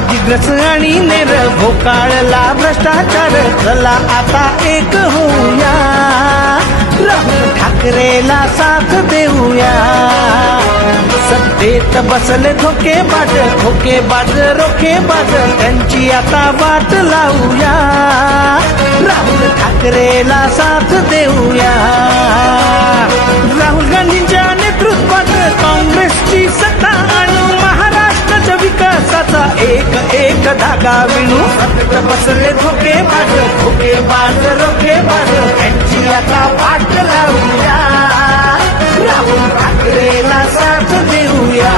जिग्रस आणि नेर भोकाळला भ्रष्टाचार, चला आता एक होऊया, राहुल ठाकरेला साथ देऊया. सत्तेत बसले धोकेबाज, धोकेबाज रोखेबाज, त्यांची आता वाट लावूया, राहुल ठाकरेला साथ देऊया. राहुल गांधींच्या नेतृत्वात काँग्रेसची सत्ता आणू, महाराष्ट्राच्या विकासाचा एक एक धागा विणू. सत्तेत बसले धोकेबाज, धोकेबाज रोखेबाज, त्यांची आता वाट लावूया, राहुल ठाकरेला साथ देऊया.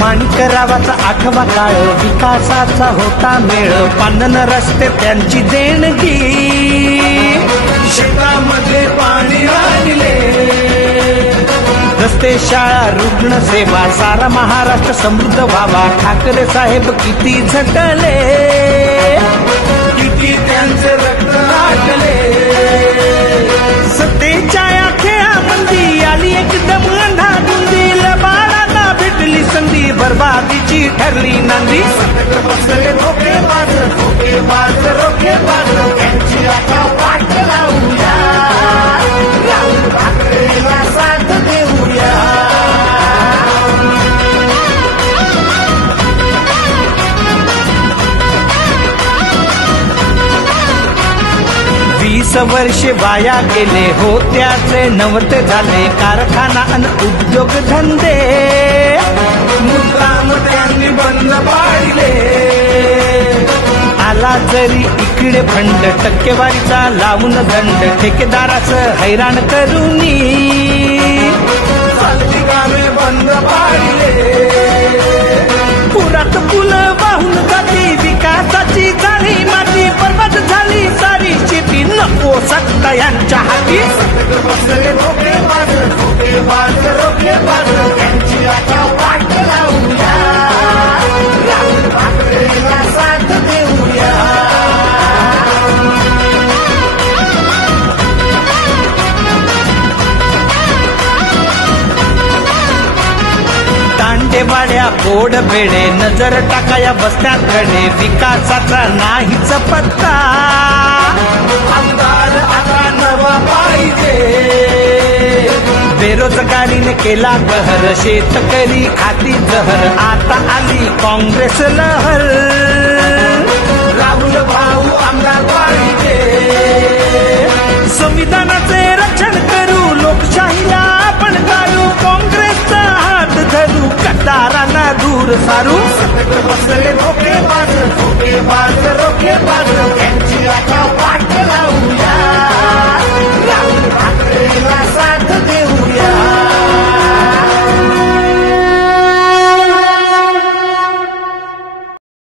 माणिकरावाचा आठवा काळ, विकासाचा होता मेळ, पांधन रस्ते त्यांची देणगी, शेतामध्ये पाणी आणले, रस्ते शाळा रुग्ण सेवा, सारा महाराष्ट्र समृद्ध व्हावा. ठाकरे साहेब किती झटले, किती त्यांचे रक्त आटले. सत्तेच्या या खेळामंदी आली एकदम अंधाधुंदी, लबाडाला भेटली संधी, बरबादीची ठरली नांदी. सत्तेत बसले धोकेबाज, धोकेबाज रोखेबाज, त्यांची आता वाट लावूया, राहुल ठाकरेला साथ देऊया. 20 वर्षे वाया गेले, होत्याचे नवते झाले, कारखाना अन उद्योग धंदे मुद्दाम त्यांनी बंद पाडले. आला जरी इकडे फंड, टक्केवारीचा लावून दंड, ठेकेदाराचं हैराण करूनी चालती कामे बंद पाडले. पुरात पुलं वाहून जाती, विकासाची झाली माती, बरबाद झाली सारी शेती, नको सत्ता यांच्या हाती. सत्तेत बसले धोकेबाज, धोकेबाज रोखेबाज, त्यांची आता वाट लावूया, राहुल ठाकरेला साथ देऊया. दांडेवाड्या गोड बेडे, नजर टाकाया बस्त्याकडे, विकासाचा नाहीच पत्ता, आमदार आता नवा पाहिजे. बेरोजगारीने केला कहर, शेतकरी खाती जहर, आता आली काँग्रेस लहर, राहुल भाऊ आमदार पाहिजे. संविधानाचे रक्षण करू, लोकशाहीला आपण काढू, काँग्रेसचा हात धरू, गद्दारांना दूर सारू. सत्तेत बसले धोकेबाज, धोकेबाज रोखेबाज, त्यांची आता वाट लावूया,